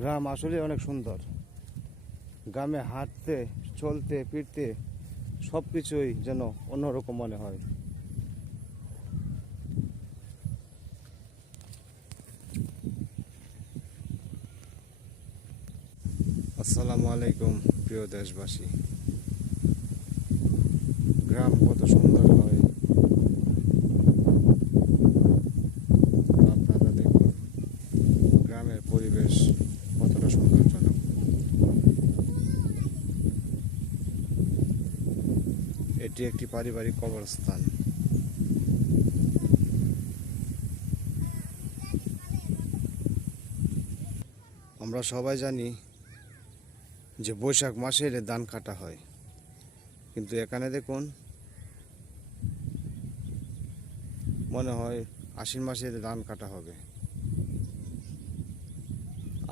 গ্রাম আসলে অনেক সুন্দর। গ্রামে হাঁটতে, চলতে, ফিরতে সব কিছুই যেন অন্যরকম মনে হয়। আসসালামু আলাইকুম, প্রিয় দেশবাসী। গ্রাম কত সুন্দর হয় আপনারা দেখুন গ্রামের পরিবেশ কতটা সুন্দরজনক এটি একটি পারিবারিক কবরস্থান। আমরা সবাই জানি যে বৈশাখ মাসে এলে ধান কাটা হয়। কিন্তু এখানে দেখুন, মনে হয় আশ্বিন মাসে এলে ধান কাটা হবে।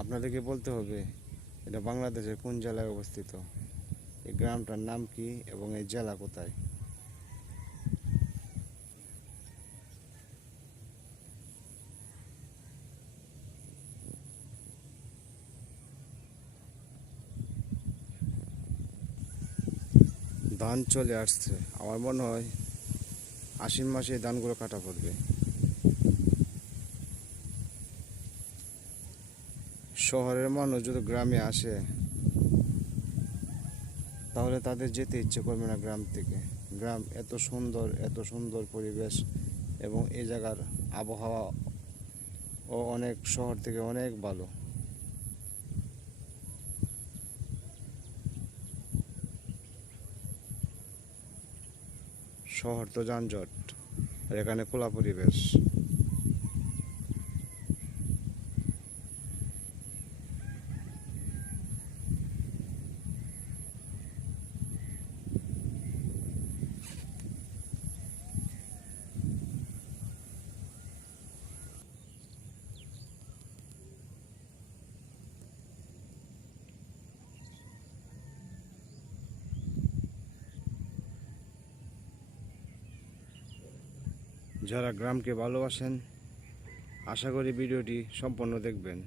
আপনাদেরকে বলতে হবে, এটা বাংলাদেশের কোন জেলায় অবস্থিত? এই গ্রামটার নাম কি এবং এই জেলা কোথায়? ধান চলে আসছে। আমার মনে হয় আশ্বিন মাসে ধানগুলো কাটা পড়বে। শহরের মানুষ যদি গ্রামে আসে তাহলে তাদের যেতে ইচ্ছে করবে না গ্রাম থেকে। গ্রাম এত সুন্দর এত সুন্দর পরিবেশ এবং এই জায়গার আবহাওয়া ও অনেক শহর থেকে অনেক ভালো। শহর তো যানজট, আর এখানে খোলা পরিবেশ। যারা গ্রামকে ভালোবাসেন আশা করি ভিডিওটি সম্পূর্ণ দেখবেন।